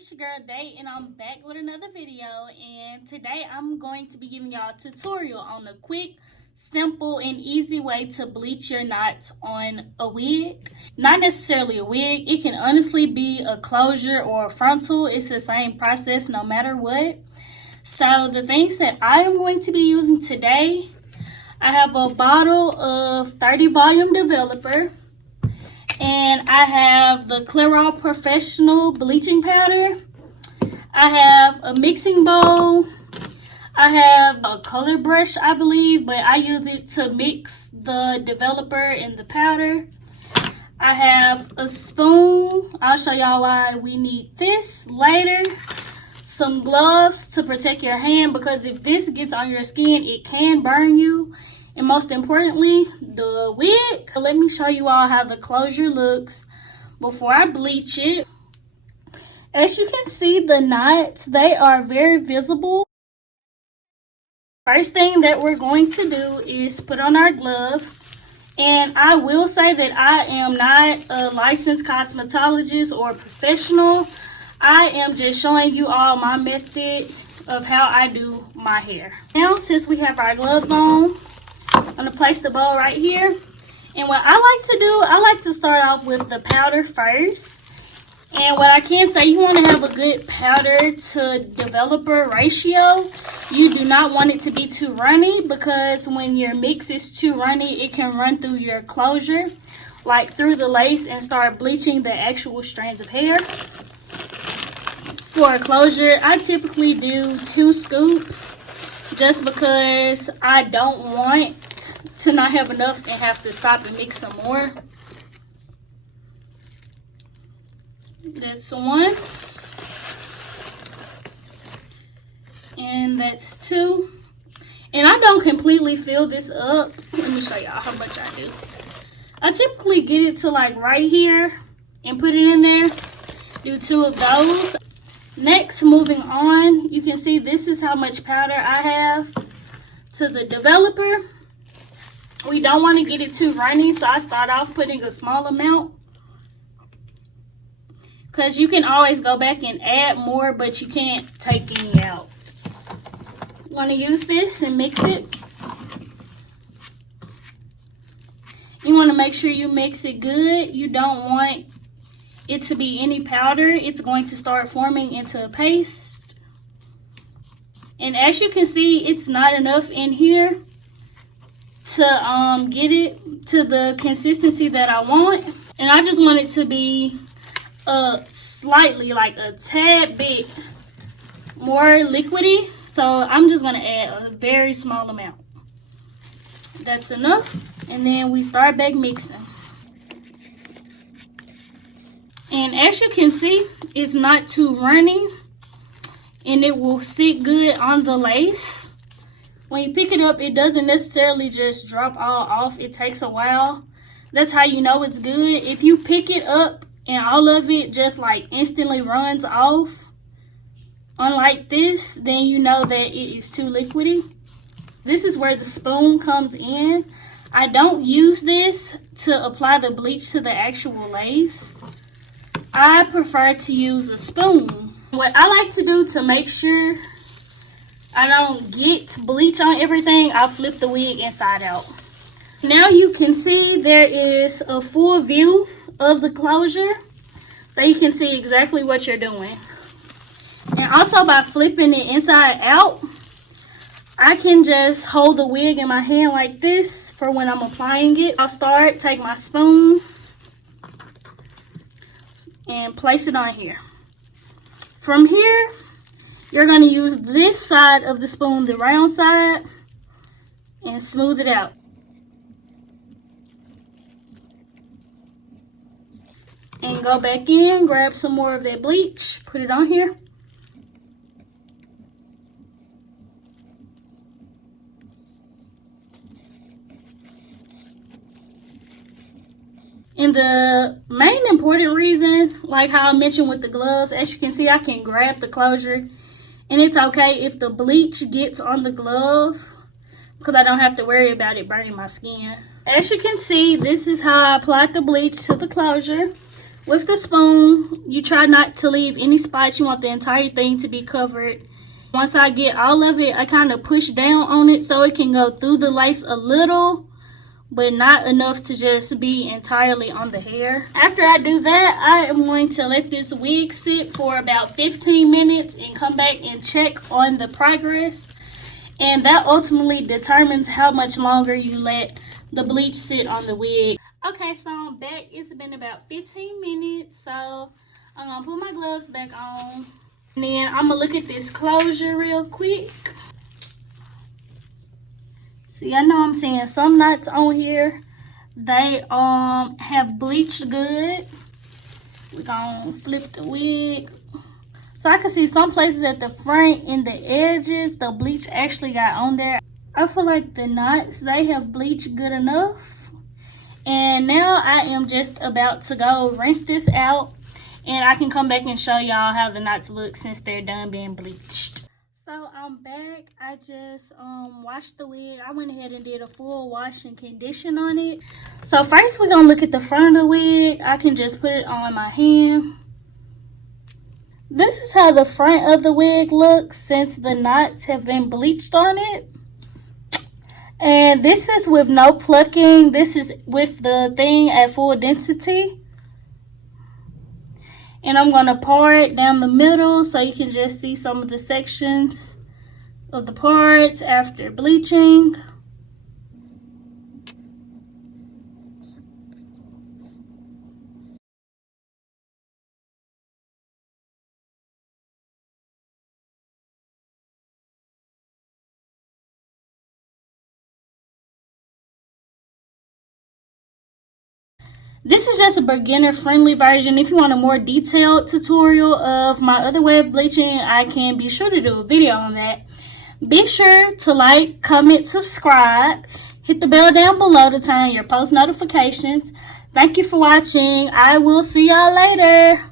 it's your girl Day, and I'm back with another video. And today I'm going to be giving y'all a tutorial on a quick, simple, and easy way to bleach your knots on a wig. Not necessarily a wig, it can honestly be a closure or a frontal. It's the same process no matter what. So the things that I am going to be using today, I have a bottle of 30 volume developer. And I have the Clairol Professional bleaching powder. I have a mixing bowl. I have a color brush, I believe, but I use it to mix the developer and the powder. I have a spoon. I'll show y'all why we need this later. Some gloves to protect your hand, because if this gets on your skin, it can burn you. And most importantly, the wig. Let me show you all how the closure looks before I bleach it. As you can see, the knots, they are very visible. First thing that we're going to do is put on our gloves. And I will say that I am not a licensed cosmetologist or professional. I am just showing you all my method of how I do my hair. Now, since we have our gloves on, I'm going to place the bowl right here. And what I like to do, I like to start off with the powder first. And what I can say, you want to have a good powder to developer ratio. You do not want it to be too runny, because when your mix is too runny, it can run through your closure, like through the lace, and start bleaching the actual strands of hair. For a closure, I typically do 2 scoops. Just because I don't want to not have enough and have to stop and mix some more. That's 1. And that's 2. And I don't completely fill this up. Let me show y'all how much I do. I typically get it to like right here and put it in there. Do 2 of those. Next, moving on, you can see this is how much powder I have to the developer. We don't want to get it too runny, so I start off putting a small amount, because you can always go back and add more, but you can't take any out. You want to use this and mix it. You want to make sure you mix it good. You don't want it to be any powder. It's going to start forming into a paste. And as you can see, it's not enough in here to get it to the consistency that I want. And I just want it to be slightly, like a tad bit more liquidy. So I'm just going to add a very small amount. That's enough. And then we start back mixing. And as you can see, it's not too runny, and it will sit good on the lace. When you pick it up, it doesn't necessarily just drop all off. It takes a while. That's how you know it's good. If you pick it up and all of it just like instantly runs off, unlike this, then you know that it is too liquidy. This is where the spoon comes in. I don't use this to apply the bleach to the actual lace. I prefer to use a spoon. What I like to do to make sure I don't get bleach on everything, I'll flip the wig inside out. Now you can see there is a full view of the closure, so you can see exactly what you're doing. And also, by flipping it inside out, I can just hold the wig in my hand like this for when I'm applying it. I'll take my spoon and place it on here. From here, you're going to use this side of the spoon, the round side, and smooth it out. And go back in, grab some more of that bleach, put it on here. And the main important reason, like how I mentioned with the gloves, as you can see, I can grab the closure. And it's okay if the bleach gets on the glove, because I don't have to worry about it burning my skin. As you can see, this is how I applied the bleach to the closure. With the spoon, you try not to leave any spots. You want the entire thing to be covered. Once I get all of it, I kind of push down on it so it can go through the lace a little, but not enough to just be entirely on the hair. After I do that, I am going to let this wig sit for about 15 minutes and come back and check on the progress. And that ultimately determines how much longer you let the bleach sit on the wig. Okay, so I'm back. It's been about 15 minutes, so I'm gonna put my gloves back on. And then I'm gonna look at this closure real quick. See, I know I'm seeing some knots on here. They have bleached good. We're gonna flip the wig. So I can see some places at the front and the edges, the bleach actually got on there. I feel like the knots, they have bleached good enough. And now I am just about to go rinse this out, and I can come back and show y'all how the knots look since they're done being bleached. So I'm back. I just washed the wig. I went ahead and did a full wash and condition on it. So first we're gonna look at the front of the wig. I can just put it on my hand. This is how the front of the wig looks since the knots have been bleached on it. And this is with no plucking. This is with the thing at full density. And I'm going to pour it down the middle so you can just see some of the sections of the parts after bleaching. This is just a beginner friendly version. If you want a more detailed tutorial of my other way of bleaching, I can be sure to do a video on that. Be sure to like, comment, subscribe. Hit the bell down below to turn on your post notifications. Thank you for watching. I will see y'all later.